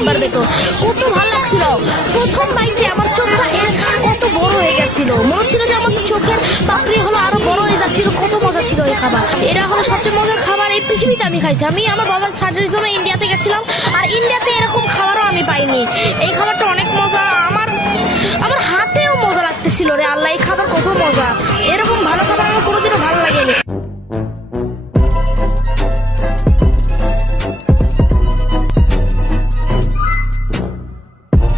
একবার বেতন, কত ভালো লাগছিল। প্রথম বাইতে আমার চোখটা কত বড় হয়ে গেছিল, মনে হচ্ছিল যে আমার চোখের পাপড়ি হলো আরো বড় হয়ে যাচ্ছিল। কত মজা ছিল এই খাবার, এরা হলো সবচেয়ে মজার খাবার এই পৃথিবীতে আমি খাইছি। আমি আমার বাবার সার্জারির জন্য ইন্ডিয়াতে গেছিলাম, আর ইন্ডিয়াতে এরকম খাবারও আমি পাইনি। এই খাবারটা অনেক মজা, আমার আমার হাতেও মজা লাগতেছিল রে।